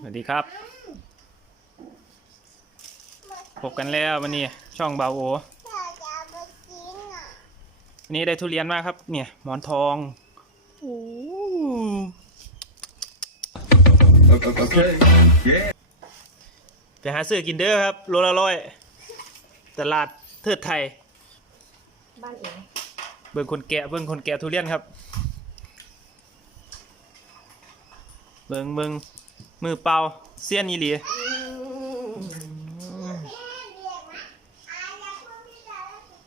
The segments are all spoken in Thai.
สวัสดีครับ พบกันแล้ววันนี้ช่องบาโอวันนี้ได้ทุเรียนมากครับ เนี่ย หมอนทองโอ้ไปหาซื้อกินเด้อครับโลละร้อย ตลาดเทิดไทย บ้านเองเบิ่งคนแกะเบิ่งคนแกะทุเรียนครับ เบิ่งเบิ่ง มือเปล่าเสี้ยนอีหลี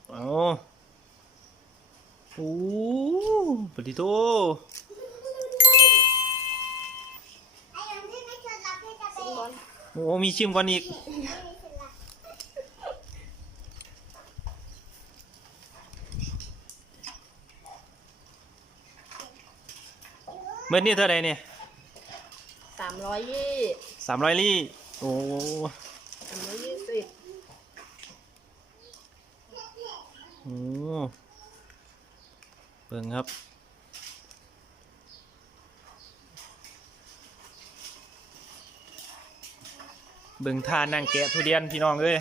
โอ้โอ้ปฏิโตโอ้มีชิมก่อนอีกเมื่อนี่เท่าไรเนี่ย สามร้อยยี่สามร้อยลี่ โอ้สามร้อยยี่สิบโหเบิ่งครับ เบิ่งท่านั่งแกะทุเรียนพี่น้องเอ้ย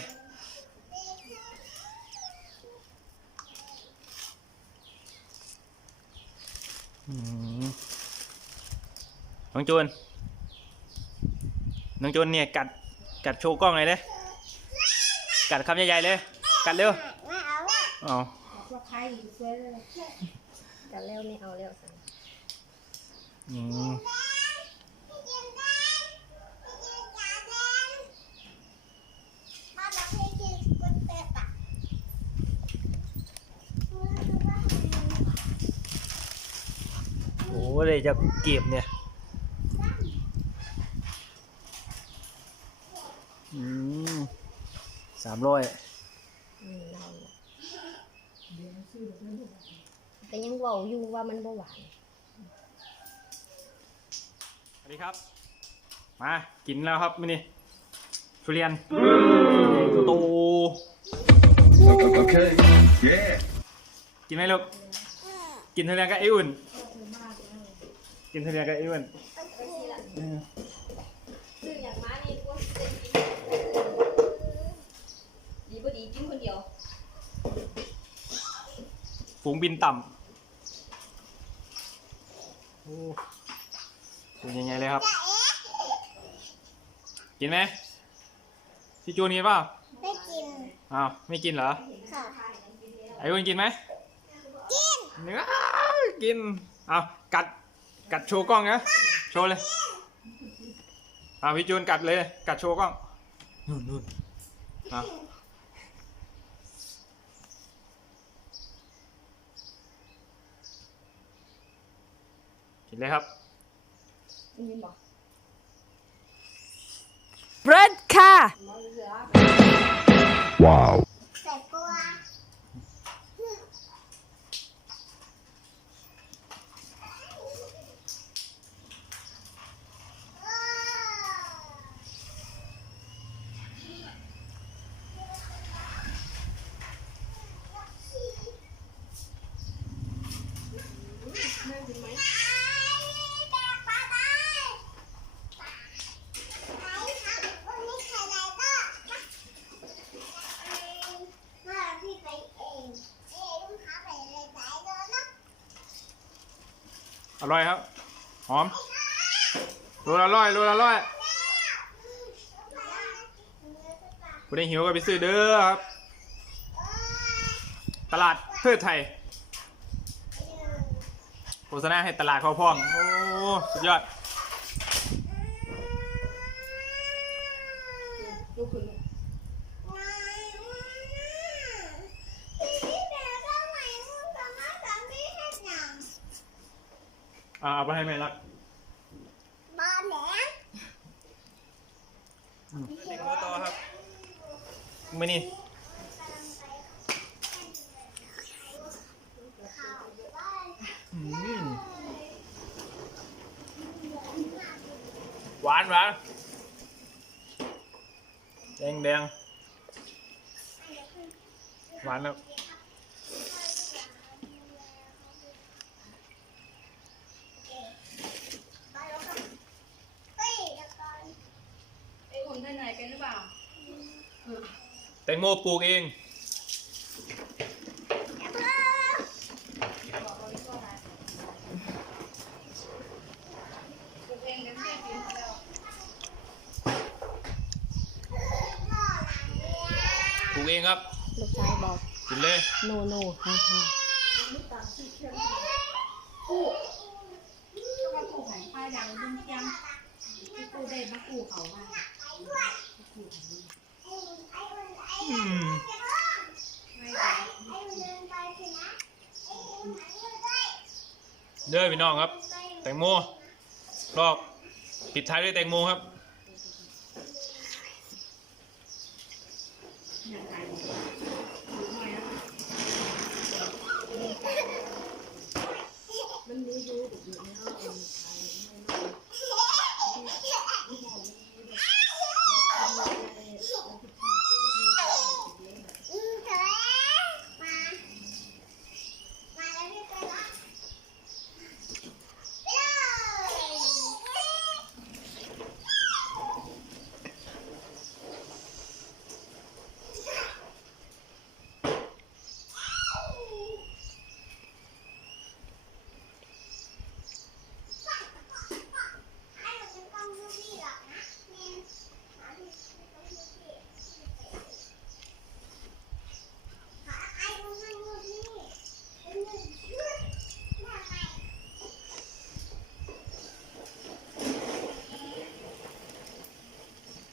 อืมน้องจูน น้องจูนเนี่ยกัดกัดโชว์กล้องเลยเด้กัดคำใหญ่ๆเลย กัดเร็วเอาว่าใครสวยเลยกันแล้วไม่เอาแล้วสั่งอืมโอ้เลยจะเก็บเนี่ย อืมสามร้อยอืมเอาละแต่ยังเว่าอยู่ว่ามันบ่หวานสวัสดีครับ มากินแล้วครับมินี่ทุเรียนโต Okay. Yeah. กินไหมลูก กินทุเรียนกับไอ้อุ่น กินทุเรียนกับไอ้อุ่นเออซื้ออย่างมานี่กูดีบ่ดีกินคนเดียว ฝูงบินต่ำโอ้เป็นยังไงเลยครับ กินไหมพี่จูนกินเปล่าไม่กิน อ้าว ไม่กินเหรอ ค่ะ ไอ้อุ่นกินไหม กินเนื้อกิน เอากัด กัดโชว์กล้องนะ โชว์เลยเอาพี่จูนกัดเลย กัดโชว์กล้อง นู่นนู่นเอา เลยครับยินบอก bread ค่ะ Wow. ใส่กลัว พี่ไปเองเอ้ลูกค้าไปเลยสายโดนนะ อร่อยครับ หอมโลละร้อยโลละร้อยผู้ใดหิวก็ไปซื้อเด้อครับ ตลาดเทิดไทยโฆษณาให้ตลาดเขาพร้อม โอ้สุดยอด ลูกคุณ อ่าเอาไปให้แม่รักบอลแหลมเด็กมือต่อครับมือนี่อืมหวานหวานแดงแดงหวานแล้ว เฮ้ยเดี๋ยวก่อน งโมปลูกเองปลูกเองครับ ลูกชายบอก กินเลย โนโนฮ่าฮ่ากู้ก็มากู้ไผ่ผ้าดังดึงจังที่กู้ได้มากู้เขามากู้เขามาอืมไม่ได้ เด้อพี่น้องครับ แตงโมรอบปิดท้ายด้วยแตงโมครับ อย่างไรอยู่หน่อยนะมันมีดูอยู่ในห้องเอง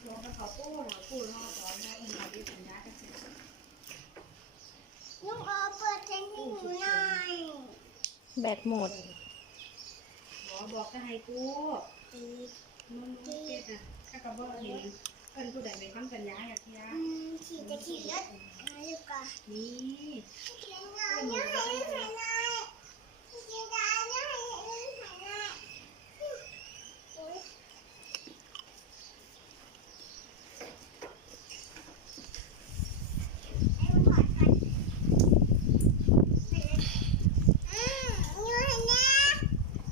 ลงไปเขากู้นะกู้รอบร้อยได้เองเราได้สัญญากันเสร็จ ลุงโอเปิดเพลงให้หนูหน่อย แบตหมดหมอบอกก็ให้กู้ตีมันเก็ดอะถ้ากับว่าเห็นเอิ้นผู้ใดไปฟังสัญญาอย่างเที่ยอืมขี่จะขี่รถมาดีกว่านี่ขี่หน่อยเนี่ยให้ยืนถ่ายหน่อยขี่ได้เนี่ยให้ยืนถ่ายหน่อยอุ๊ยไอ้มันถอดกันไปเลยอืมยืนให้แน่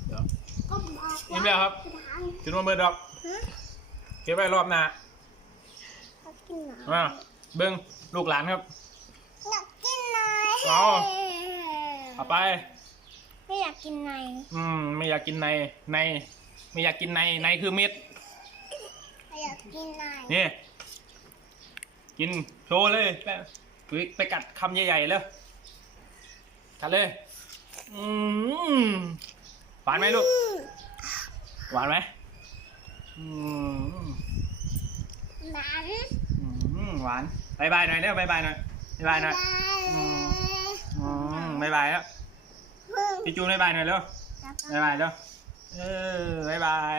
เดี๋ยว ก็ บอกอิ่มแล้วครับดังกินวันเบิร์ดดอกฮะเก็บไว้รอบหน้าเขากินหน่อยมาเบิ้งลูกหลานครับอยากกินหน่อยเอาเอาไป ไม่อยากกินหน่อยอืมไม่อยากกินในใน ไม่อยากกินในในคือเม็ดไม่อยากกินหน่อยนี่กินโชว์เลยไปไปไปกัดคำใหญ่ๆเลยกัดเลย อืมหวานไหมลูก หวานไหมอืมหมันอืมหวานบายบายหน่อยเร็วบายบายหน่อยบายบายหน่อยอืมอืมบายบายแล้วพี่จูนบายบายหน่อยเร็วบายบายเร็วเออบายบาย